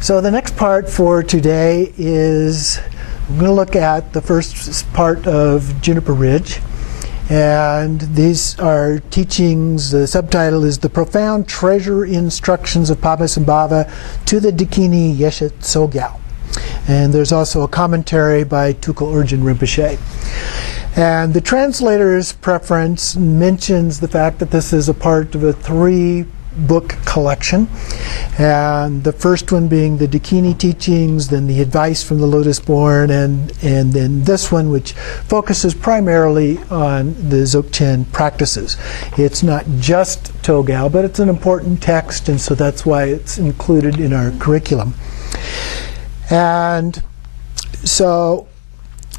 So the next part for today is we're going to look at the first part of Juniper Ridge. And these are teachings. The subtitle is The Profound Treasure Instructions of Padmasambhava to the Dakini Yeshe Togal. And there's also a commentary by Togal Rinpoche. And the translator's preference mentions the fact that this is a part of a three-book collection. And the first one being the Dakini teachings, then the advice from the Lotus Born, and then this one, which focuses primarily on the Dzogchen practices. It's not just Togal, but it's an important text, and so that's why it's included in our curriculum. And so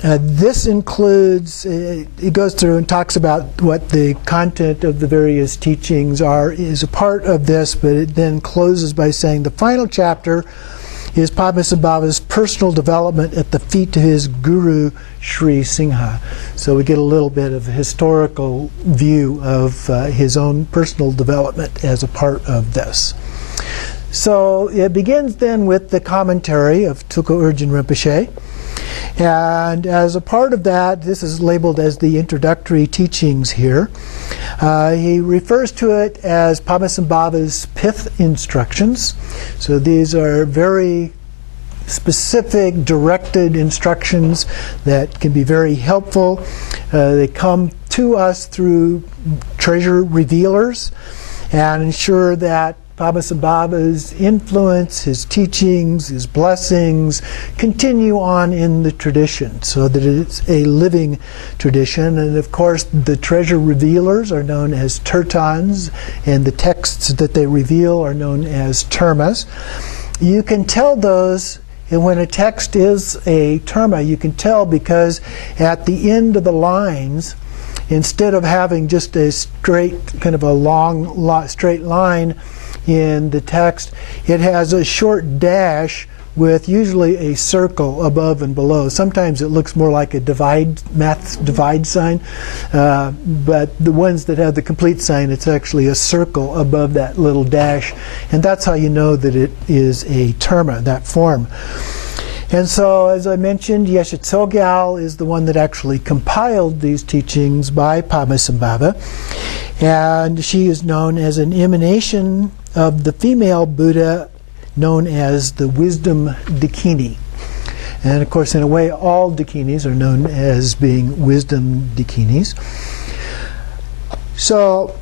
this includes, it goes through and talks about what the content of the various teachings are, is a part of this, but it then closes by saying the final chapter is Padmasambhava's personal development at the feet of his guru, Sri Singha. So we get a little bit of a historical view of his own personal development as a part of this. So it begins then with the commentary of Togal Rinpoche. And as a part of that, this is labeled as the introductory teachings here. He refers to it as Padmasambhava's pith instructions. So these are very specific, directed instructions that can be very helpful. They come to us through treasure revealers and ensure that Padmasambhava's influence, his teachings, his blessings continue on in the tradition so that it's a living tradition. And of course, the treasure revealers are known as tertans, and the texts that they reveal are known as termas. You can tell those, and when a text is a terma, you can tell because at the end of the lines, instead of having just a straight, kind of a long, straight line in the text, it has a short dash with usually a circle above and below. Sometimes it looks more like a math divide sign, but the ones that have the complete sign, it's actually a circle above that little dash, and that's how you know that it is a terma, that form. And so, as I mentioned, Yeshe Togal is the one that actually compiled these teachings by Padmasambhava, and she is known as an emanation of the female Buddha known as the Wisdom Dakini. And of course, in a way, all Dakinis are known as being Wisdom Dakinis. So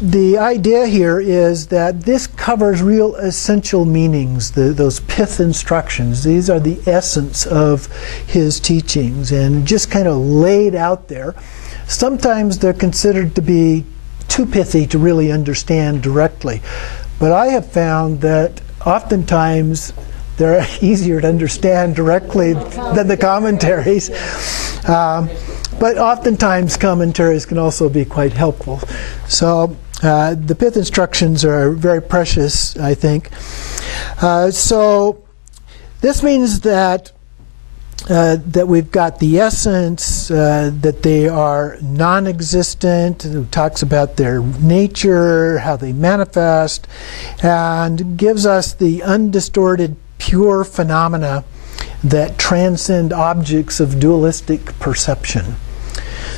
the idea here is that this covers real essential meanings, those pith instructions. These are the essence of his teachings and just kind of laid out there. Sometimes they're considered to be too pithy to really understand directly. But I have found that oftentimes they're easier to understand directly than the commentaries. But oftentimes commentaries can also be quite helpful. So the pith instructions are very precious, I think. So this means that we've got the essence, that they are non-existent. It talks about their nature, how they manifest, and gives us the undistorted, pure phenomena that transcend objects of dualistic perception.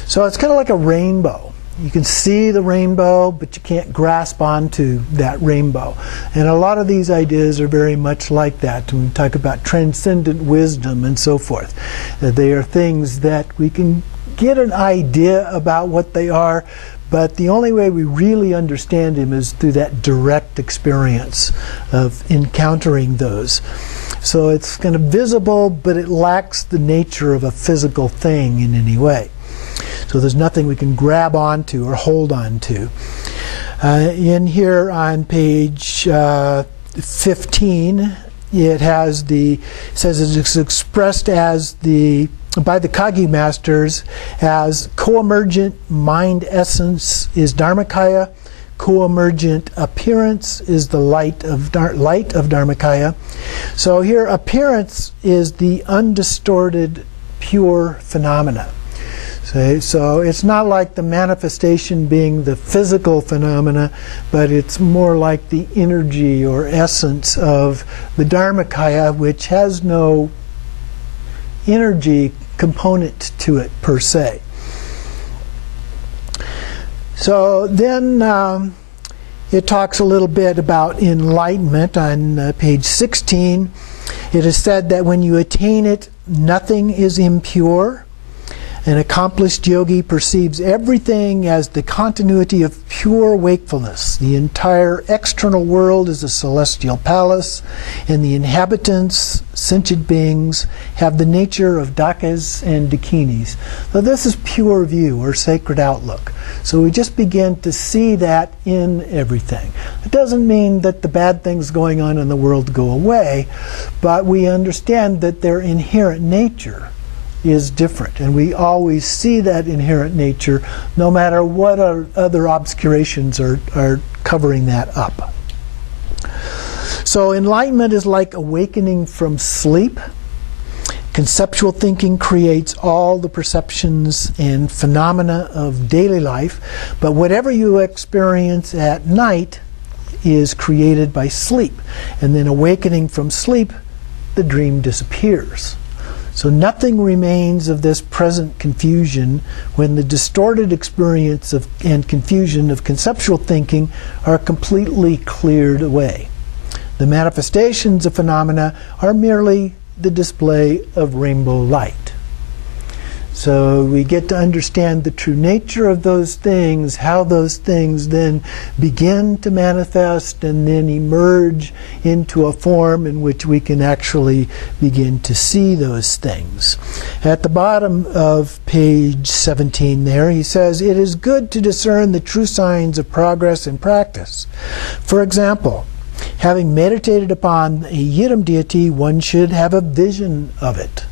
So it's kind of like a rainbow. You can see the rainbow, but you can't grasp onto that rainbow. And a lot of these ideas are very much like that when we talk about transcendent wisdom and so forth. They are things that we can get an idea about what they are, but the only way we really understand them is through that direct experience of encountering those. So it's kind of visible, but it lacks the nature of a physical thing in any way. So there's nothing we can grab onto or hold onto. In here on page 15, it says it's expressed as by the Kagi masters as co-emergent mind essence is Dharmakaya, co-emergent appearance is the light of Dharmakaya. So here appearance is the undistorted pure phenomena. So it's not like the manifestation being the physical phenomena, but it's more like the energy or essence of the Dharmakaya, which has no energy component to it per se. So then it talks a little bit about enlightenment on page 16. It is said that when you attain it, nothing is impure. An accomplished yogi perceives everything as the continuity of pure wakefulness. The entire external world is a celestial palace, and the inhabitants, sentient beings, have the nature of dakas and dakinis. So this is pure view or sacred outlook. So we just begin to see that in everything. It doesn't mean that the bad things going on in the world go away, but we understand that their inherent nature is different, and we always see that inherent nature no matter what our other obscurations are covering that up. So enlightenment is like awakening from sleep. Conceptual thinking creates all the perceptions and phenomena of daily life, but whatever you experience at night is created by sleep, and then awakening from sleep, the dream disappears. So nothing remains of this present confusion when the distorted experience of and confusion of conceptual thinking are completely cleared away. The manifestations of phenomena are merely the display of rainbow light. So we get to understand the true nature of those things, how those things then begin to manifest and then emerge into a form in which we can actually begin to see those things. At the bottom of page 17 there, he says, "It is good to discern the true signs of progress in practice. For example, having meditated upon a Yidam deity, one should have a vision of it.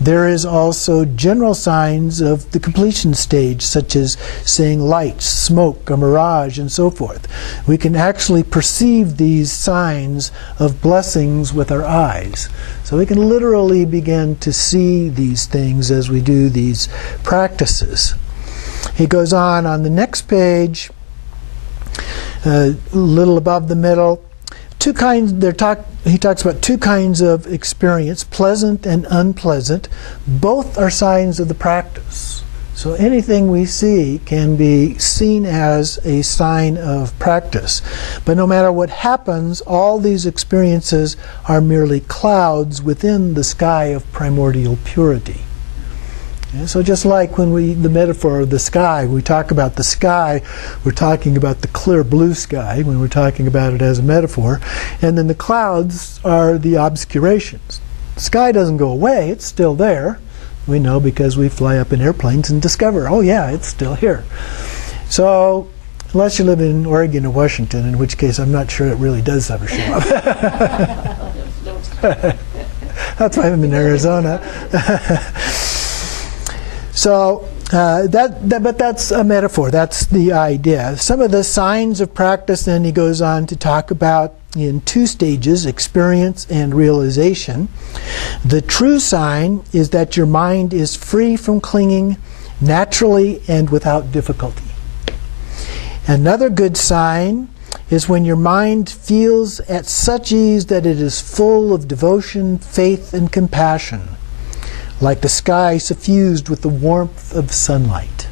There is also general signs of the completion stage, such as seeing lights, smoke, a mirage, and so forth. We can actually perceive these signs of blessings with our eyes. So we can literally begin to see these things as we do these practices." He goes on the next page, a little above the middle. He talks about two kinds of experience, pleasant and unpleasant. Both are signs of the practice. So anything we see can be seen as a sign of practice. But no matter what happens, all these experiences are merely clouds within the sky of primordial purity. So just like when the metaphor of the sky, we talk about the sky, we're talking about the clear blue sky when we're talking about it as a metaphor, and then the clouds are the obscurations. The sky doesn't go away, it's still there. We know because we fly up in airplanes and discover, oh yeah, it's still here. So, unless you live in Oregon or Washington, in which case I'm not sure it really does ever show up. That's why I'm in Arizona. So, but that's a metaphor. That's the idea. Some of the signs of practice, then he goes on to talk about in two stages, experience and realization. The true sign is that your mind is free from clinging naturally and without difficulty. Another good sign is when your mind feels at such ease that it is full of devotion, faith, and compassion, like the sky suffused with the warmth of sunlight.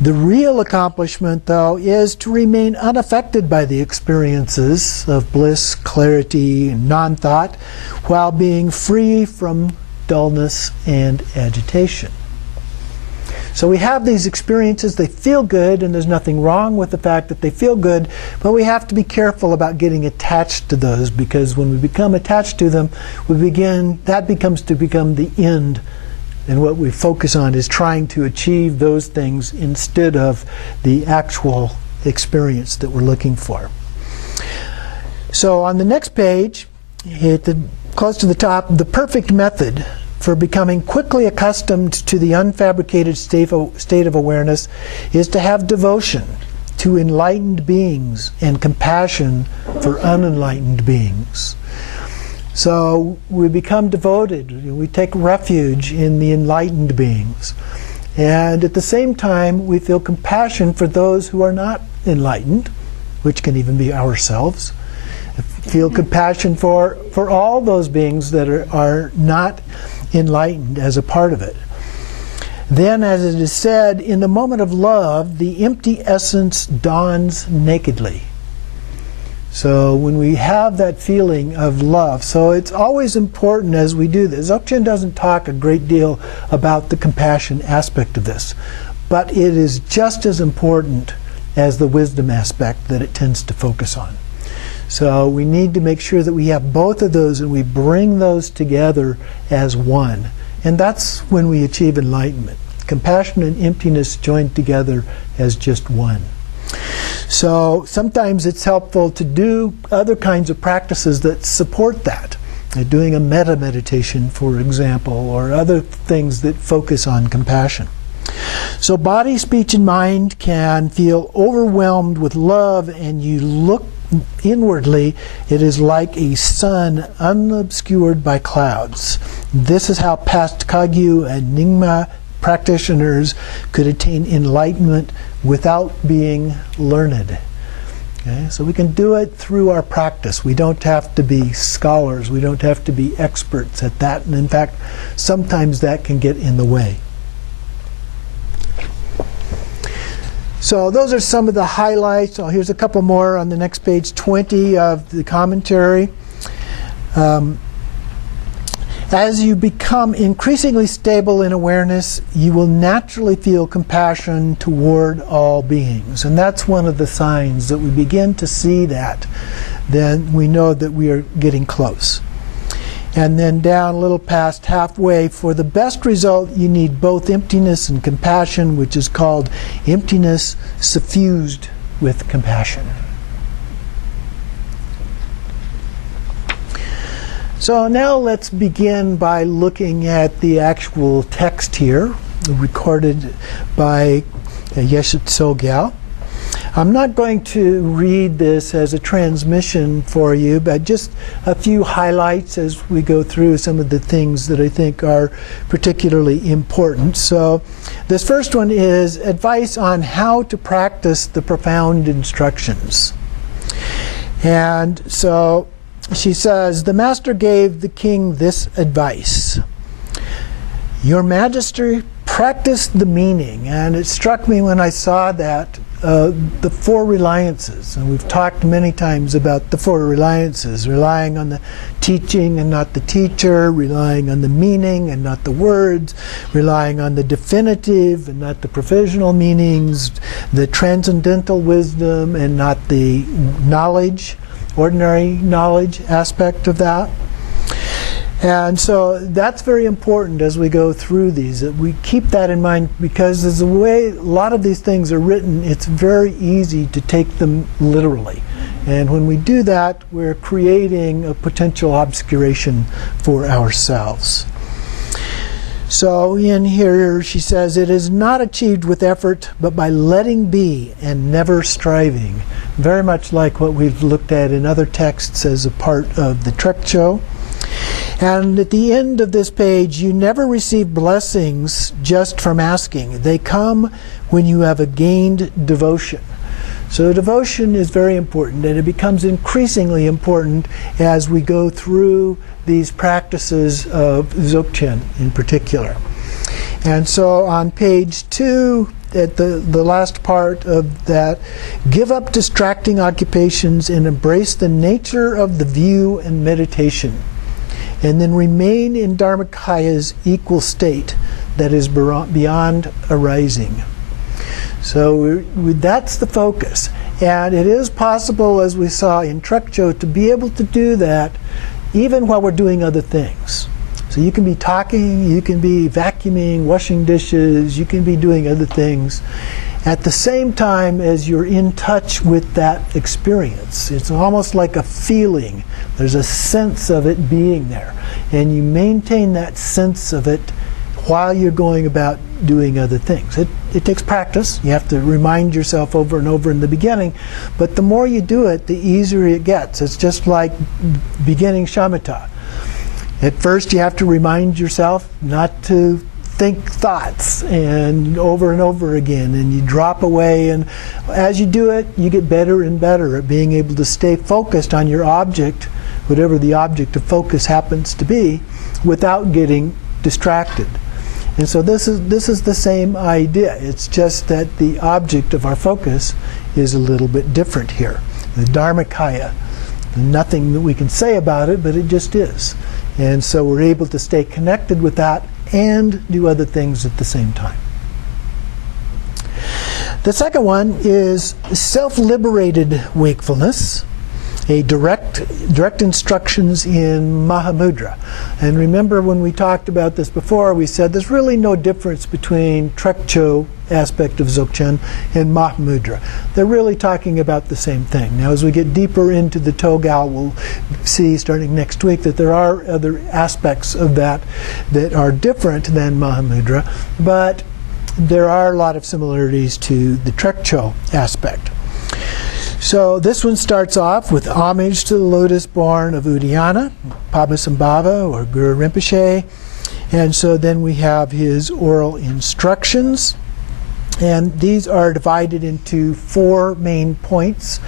The real accomplishment, though, is to remain unaffected by the experiences of bliss, clarity, and non-thought, while being free from dullness and agitation. So we have these experiences, they feel good, and there's nothing wrong with the fact that they feel good, but we have to be careful about getting attached to those, because when we become attached to them, that becomes the end, and what we focus on is trying to achieve those things instead of the actual experience that we're looking for. So on the next page, close to the top, the perfect method for becoming quickly accustomed to the unfabricated state of awareness is to have devotion to enlightened beings and compassion for unenlightened beings. So we become devoted. We take refuge in the enlightened beings. And at the same time, we feel compassion for those who are not enlightened, which can even be ourselves. Feel compassion for all those beings that are not enlightened as a part of it. Then, as it is said, in the moment of love, the empty essence dawns nakedly. So when we have that feeling of love, so it's always important as we do this. Dzogchen doesn't talk a great deal about the compassion aspect of this, but it is just as important as the wisdom aspect that it tends to focus on. So we need to make sure that we have both of those and we bring those together as one. And that's when we achieve enlightenment. Compassion and emptiness joined together as just one. So sometimes it's helpful to do other kinds of practices that support that. Doing a metta meditation, for example, or other things that focus on compassion. So body, speech, and mind can feel overwhelmed with love, and you look inwardly, it is like a sun unobscured by clouds. This is how past Kagyu and Nyingma practitioners could attain enlightenment without being learned. Okay? So we can do it through our practice. We don't have to be scholars. We don't have to be experts at that. And in fact, sometimes that can get in the way. So those are some of the highlights. Oh, here's a couple more on the next page 20 of the commentary. As you become increasingly stable in awareness, you will naturally feel compassion toward all beings. And that's one of the signs that we begin to see that. Then we know that we are getting close. And then down a little past halfway, for the best result, you need both emptiness and compassion, which is called emptiness suffused with compassion. So now let's begin by looking at the actual text here, recorded by Yeshe Togal. I'm not going to read this as a transmission for you, but just a few highlights as we go through some of the things that I think are particularly important. So this first one is advice on how to practice the profound instructions. And so she says, the master gave the king this advice. Your Majesty, practice the meaning. And it struck me when I saw that, the four reliances. And we've talked many times about the four reliances, relying on the teaching and not the teacher, relying on the meaning and not the words, relying on the definitive and not the provisional meanings, the transcendental wisdom and not the knowledge, ordinary knowledge aspect of that. And so that's very important as we go through these, that we keep that in mind, because as the way a lot of these things are written, it's very easy to take them literally. And when we do that, we're creating a potential obscuration for ourselves. So in here she says, it is not achieved with effort, but by letting be and never striving. Very much like what we've looked at in other texts as a part of the Trekcho. And at the end of this page, you never receive blessings just from asking. They come when you have gained devotion. So devotion is very important, and it becomes increasingly important as we go through these practices of Dzogchen in particular. And so on page 2, at the last part of that, give up distracting occupations and embrace the nature of the view and meditation. And then remain in Dharmakaya's equal state that is beyond arising. So that's the focus. And it is possible, as we saw in Trekcho, to be able to do that even while we're doing other things. So you can be talking, you can be vacuuming, washing dishes, you can be doing other things at the same time as you're in touch with that experience. It's almost like a feeling. There's a sense of it being there. And you maintain that sense of it while you're going about doing other things. It takes practice. You have to remind yourself over and over in the beginning. But the more you do it, the easier it gets. It's just like beginning shamatha. At first you have to remind yourself not to think thoughts and over again, and you drop away, and as you do it you get better and better at being able to stay focused on your object, whatever the object of focus happens to be, without getting distracted. And so this is the same idea. It's just that the object of our focus is a little bit different here. The Dharmakaya. Nothing that we can say about it, but it just is. And so we're able to stay connected with that and do other things at the same time. The second one is self-liberated wakefulness, a direct instructions in Mahamudra. And remember when we talked about this before, we said there's really no difference between Trekcho aspect of Dzogchen and Mahamudra. They're really talking about the same thing. Now as we get deeper into the Togal, we'll see starting next week that there are other aspects of that that are different than Mahamudra, but there are a lot of similarities to the Trekcho aspect. So this one starts off with homage to the lotus born of Udayana, Padmasambhava or Guru Rinpoche. And so then we have his oral instructions. And these are divided into 4 main points.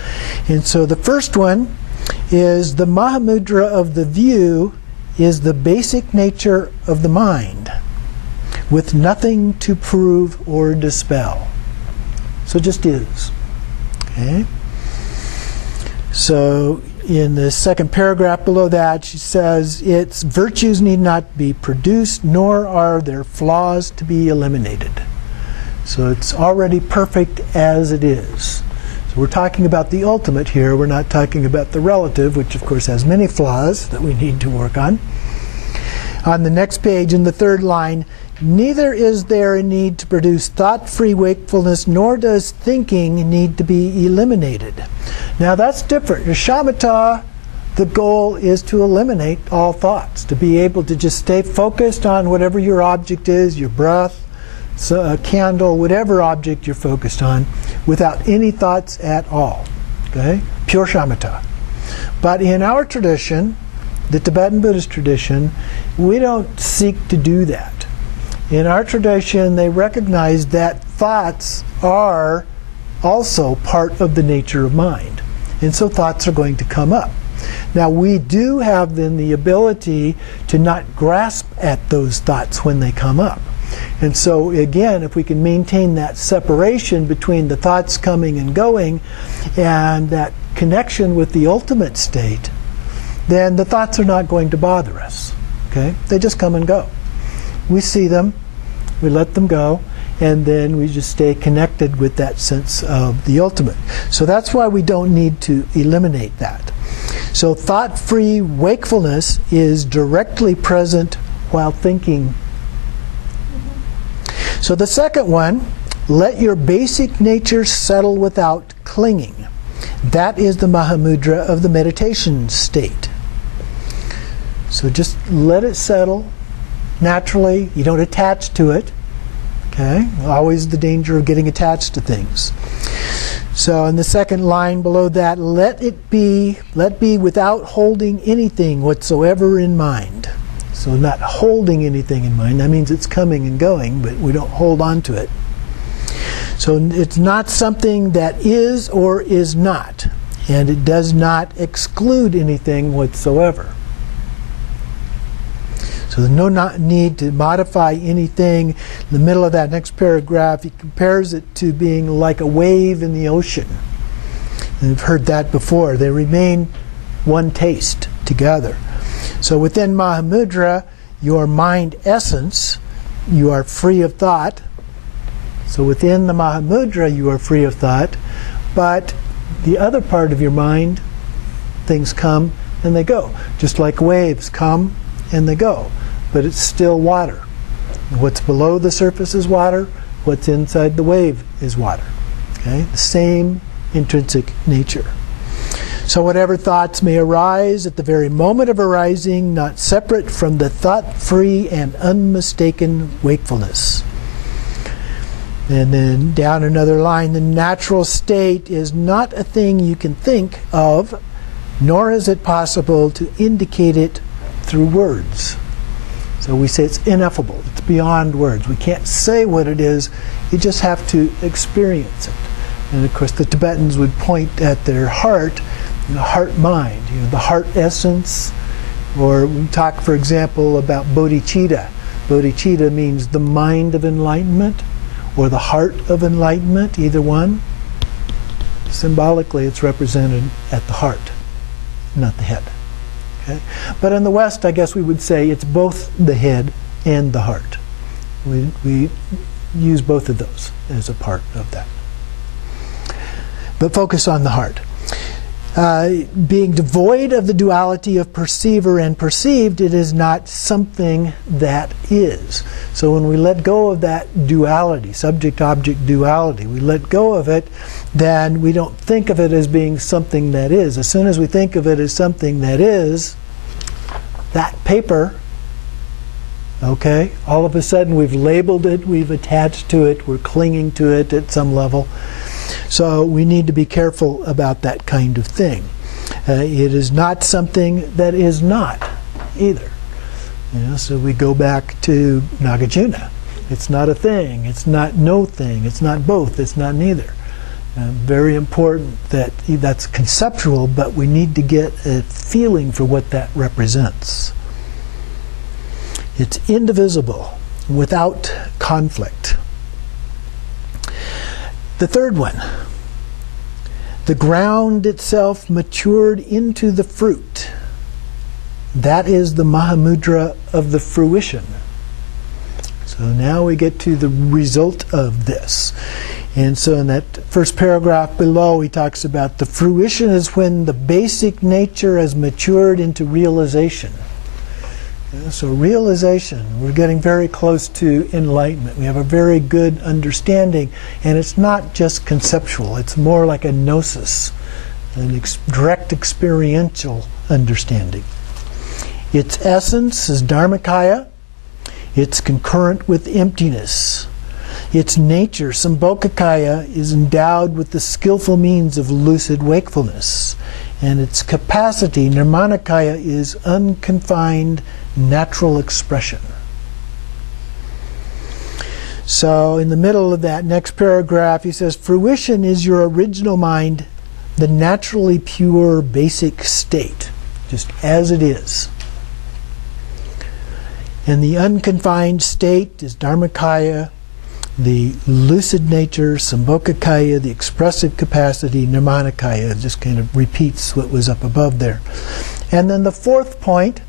And so the first one is the Mahamudra of the view is the basic nature of the mind, with nothing to prove or dispel. So it just is. Okay? So in the second paragraph below that, she says, its virtues need not be produced, nor are their flaws to be eliminated. So it's already perfect as it is. So we're talking about the ultimate here. We're not talking about the relative, which of course has many flaws that we need to work on. On the next page, in the third line, neither is there a need to produce thought-free wakefulness, nor does thinking need to be eliminated. Now that's different. Your shamatha, the goal is to eliminate all thoughts, to be able to just stay focused on whatever your object is, your breath, a candle, whatever object you're focused on, without any thoughts at all. Okay? Pure shamatha. But in our tradition, the Tibetan Buddhist tradition, we don't seek to do that. In our tradition, they recognize that thoughts are also part of the nature of mind. And so thoughts are going to come up. Now we do have then the ability to not grasp at those thoughts when they come up. And so again, if we can maintain that separation between the thoughts coming and going and that connection with the ultimate state, then the thoughts are not going to bother us. Okay? They just come and go. We see them, we let them go, and then we just stay connected with that sense of the ultimate. So that's why we don't need to eliminate that. So thought-free wakefulness is directly present while thinking. So the second one, let your basic nature settle without clinging. That is the Mahamudra of the meditation state. So just let it settle naturally. You don't attach to it. Okay? Always the danger of getting attached to things. So in the second line below that, let be without holding anything whatsoever in mind. So not holding anything in mind. That means it's coming and going, but we don't hold on to it. So it's not something that is or is not. And it does not exclude anything whatsoever. So there's no need to modify anything. In the middle of that next paragraph, he compares it to being like a wave in the ocean. And we've heard that before. They remain one taste together. So within Mahamudra, your mind essence, you are free of thought. So within the Mahamudra, you are free of thought. But the other part of your mind, things come and they go. Just like waves come and they go. But it's still water. What's below the surface is water. What's inside the wave is water. Okay? The same intrinsic nature. So whatever thoughts may arise at the very moment of arising, not separate from the thought-free and unmistaken wakefulness. And then down another line, the natural state is not a thing you can think of, nor is it possible to indicate it through words. So we say it's ineffable. It's beyond words. We can't say what it is. You just have to experience it. And of course, the Tibetans would point at their heart, the heart-mind, the heart essence. Or we talk, for example, about bodhicitta. Bodhicitta means the mind of enlightenment or the heart of enlightenment, either one. Symbolically, it's represented at the heart, not the head. Okay? But in the West, I guess we would say it's both the head and the heart. We use both of those as a part of that. But focus on the heart. Being devoid of the duality of perceiver and perceived, it is not something that is. So when we let go of that duality, subject-object duality, we let go of it, then we don't think of it as being something that is. As soon as we think of it as something that is, that paper, okay, all of a sudden we've labeled it, we've attached to it, we're clinging to it at some level. So we need to be careful about that kind of thing. It is not something that is not either. So we go back to Nagarjuna. It's not a thing. It's not no thing. It's not both. It's not neither. Very important that that's conceptual, but we need to get a feeling for what that represents. It's indivisible, without conflict. The third one, the ground itself matured into the fruit. That is the Mahamudra of the fruition. So now we get to the result of this. And so in that first paragraph below, he talks about the fruition is when the basic nature has matured into realization. So realization, we're getting very close to enlightenment. We have a very good understanding, and it's not just conceptual. It's more like a gnosis, an direct experiential understanding. Its essence is dharmakaya. It's concurrent with emptiness. Its nature, sambhogakaya, is endowed with the skillful means of lucid wakefulness. And its capacity, nirmanakaya, is unconfined natural expression. So in the middle of that next paragraph, he says, fruition is your original mind, the naturally pure basic state, just as it is. And the unconfined state is dharmakaya, the lucid nature, sambhogakaya, the expressive capacity, nirmanakaya, just kind of repeats what was up above there. And then the fourth point,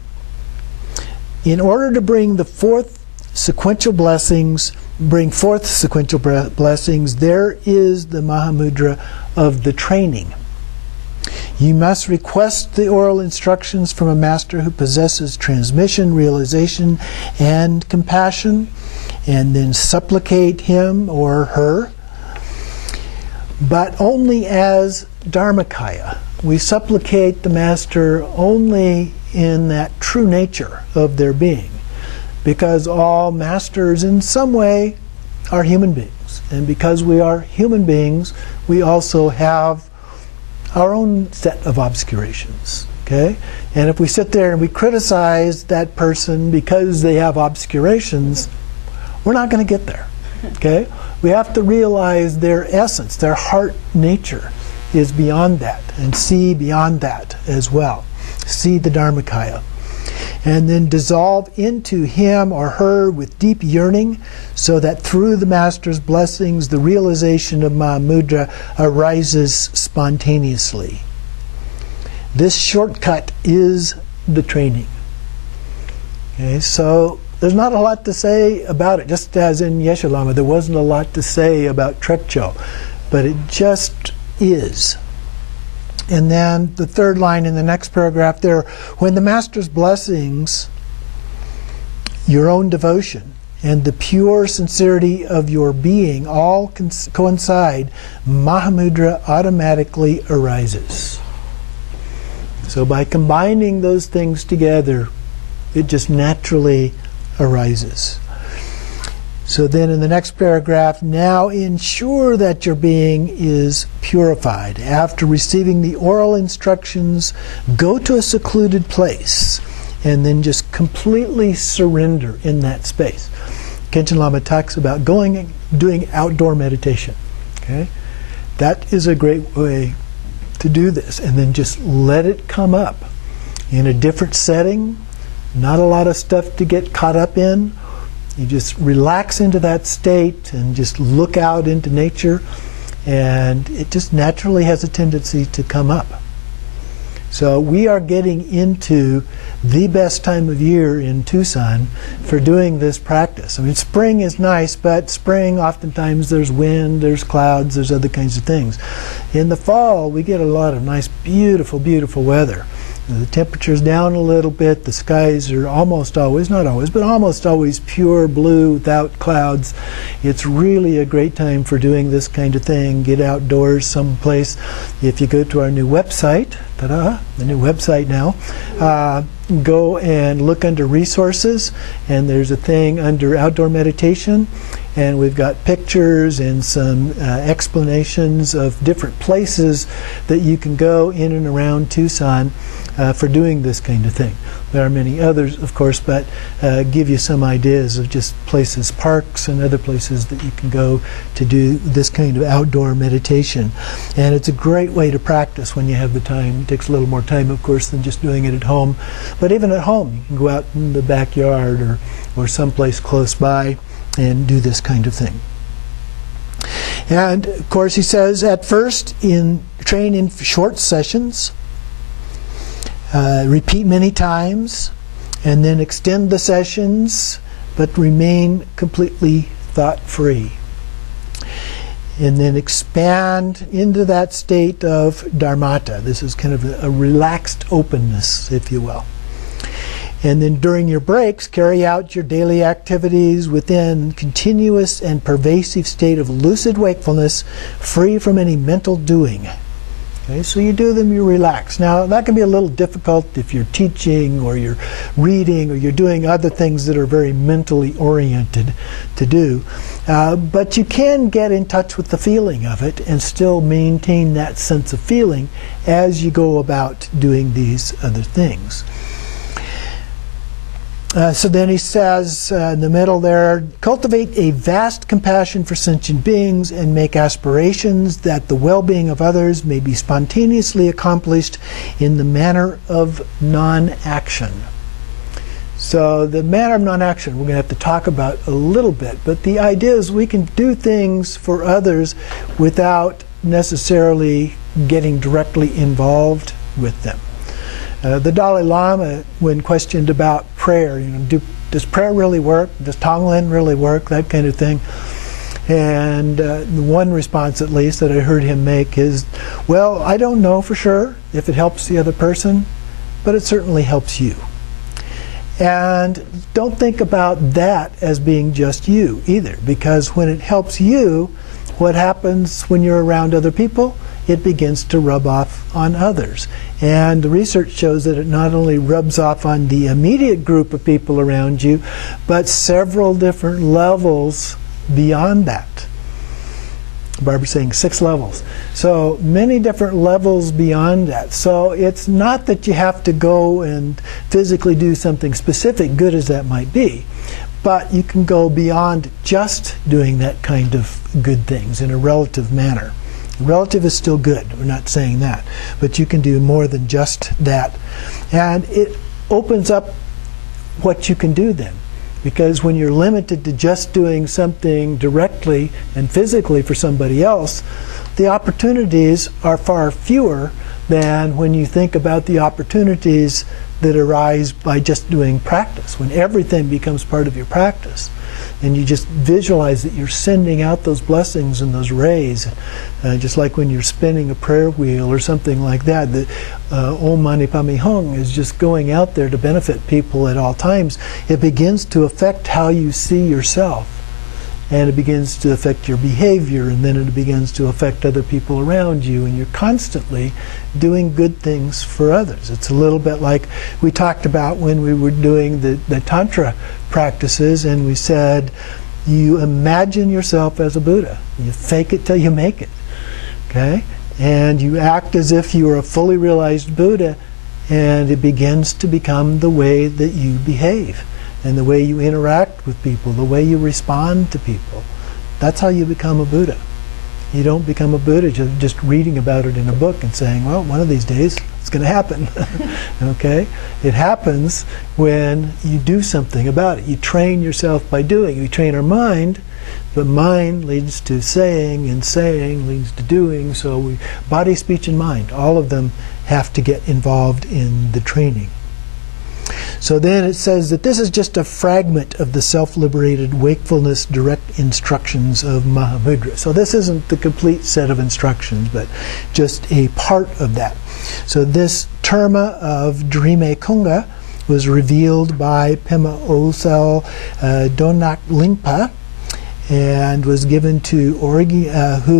in order to bring the forth sequential blessings, there is the Mahamudra of the training. You must request the oral instructions from a master who possesses transmission, realization, and compassion, and then supplicate him or her, but only as dharmakaya. We supplicate the master only in that true nature of their being, because all masters in some way are human beings, and because we are human beings, we also have our own set of obscurations. Okay? And if we sit there and we criticize that person because they have obscurations, we're not going to get there. Okay? We have to realize their essence, their heart nature is beyond that, and see beyond that as well. See the dharmakaya. And then dissolve into him or her with deep yearning, so that through the master's blessings the realization of Mahamudra arises spontaneously. This shortcut is the training. Okay, so there's not a lot to say about it, just as in Yeshe Lama there wasn't a lot to say about Trekcho, but it just is. And then the third line in the next paragraph there, when the master's blessings, your own devotion, and the pure sincerity of your being all coincide, Mahamudra automatically arises. So by combining those things together, it just naturally arises. So then in the next paragraph, now ensure that your being is purified. After receiving the oral instructions, go to a secluded place and then just completely surrender in that space. Khenchen Lama talks about doing outdoor meditation. Okay? That is a great way to do this, and then just let it come up in a different setting, not a lot of stuff to get caught up in. You just relax into that state and just look out into nature, and it just naturally has a tendency to come up. So we are getting into the best time of year in Tucson for doing this practice. I mean, spring is nice, but spring oftentimes there's wind, there's clouds, there's other kinds of things. In the fall, we get a lot of nice, beautiful, beautiful weather. The temperature's down a little bit. The skies are almost always, not always, but almost always pure blue without clouds. It's really a great time for doing this kind of thing. Get outdoors someplace. If you go to our new website, ta-da, the new website now, go and look under resources, and there's a thing under outdoor meditation, and we've got pictures and some explanations of different places that you can go in and around Tucson for doing this kind of thing. There are many others, of course, but give you some ideas of just places, parks and other places that you can go to do this kind of outdoor meditation. And it's a great way to practice when you have the time. It takes a little more time, of course, than just doing it at home. But even at home, you can go out in the backyard or someplace close by and do this kind of thing. And, of course, he says, at first, train in short sessions. Repeat many times, and then extend the sessions, but remain completely thought-free. And then expand into that state of dharmata. This is kind of a relaxed openness, if you will. And then during your breaks, carry out your daily activities within continuous and pervasive state of lucid wakefulness, free from any mental doing. Okay, so you do them, you relax. Now, that can be a little difficult if you're teaching or you're reading or you're doing other things that are very mentally oriented to do. But you can get in touch with the feeling of it and still maintain that sense of feeling as you go about doing these other things. So then he says in the middle there, cultivate a vast compassion for sentient beings and make aspirations that the well-being of others may be spontaneously accomplished in the manner of non-action. So the manner of non-action we're going to have to talk about a little bit, but the idea is we can do things for others without necessarily getting directly involved with them. The Dalai Lama, when questioned about prayer, does prayer really work? Does Tonglen really work? That kind of thing. And one response, at least, that I heard him make is, well, I don't know for sure if it helps the other person, but it certainly helps you. And don't think about that as being just you either, because when it helps you, what happens when you're around other people? It begins to rub off on others. And the research shows that it not only rubs off on the immediate group of people around you, but several different levels beyond that. Barbara's saying 6 levels. So many different levels beyond that. So it's not that you have to go and physically do something specific, good as that might be, but you can go beyond just doing that kind of good things in a relative manner. Relative is still good, we're not saying that, but you can do more than just that. And it opens up what you can do then, because when you're limited to just doing something directly and physically for somebody else, the opportunities are far fewer than when you think about the opportunities that arise by just doing practice, when everything becomes part of your practice. And you just visualize that you're sending out those blessings and those rays, just like when you're spinning a prayer wheel or something like that. The Om Mani Padme Hum is just going out there to benefit people at all times. It begins to affect how you see yourself, and it begins to affect your behavior, and then it begins to affect other people around you, and you're constantly doing good things for others. It's a little bit like we talked about when we were doing the Tantra practices, and we said you imagine yourself as a Buddha. You fake it till you make it. Okay? And you act as if you are a fully realized Buddha, and it begins to become the way that you behave and the way you interact with people, the way you respond to people. That's how you become a Buddha. You don't become a Buddha just reading about it in a book and saying, well, one of these days it's going to happen. Okay? It happens when you do something about it. You train yourself by doing. You train our mind, but mind leads to saying, and saying leads to doing. So body, speech, and mind, all of them have to get involved in the training. So then it says that this is just a fragment of the self-liberated wakefulness direct instructions of Mahamudra. So this isn't the complete set of instructions, but just a part of that. So this terma of Drime Kunga was revealed by Pema Osel Donak Lingpa and was given to Orgyen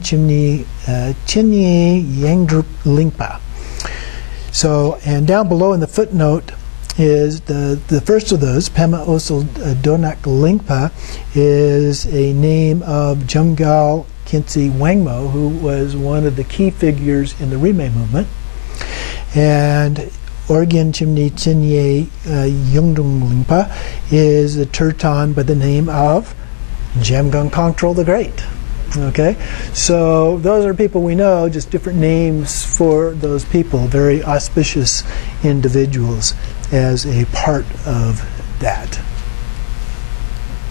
Chimni Chinyi Yangdrup Lingpa. So, and down below in the footnote is the first of those, Pema Osel Donak Lingpa, is a name of Jumgal Khyentse Wangmo, who was one of the key figures in the Rimé movement. And Orgyen Chimni Chinye Yungdung Lingpa is a Turton by the name of Jamgon Kongtrul the Great. Okay, so those are people we know, just different names for those people, very auspicious individuals as a part of that.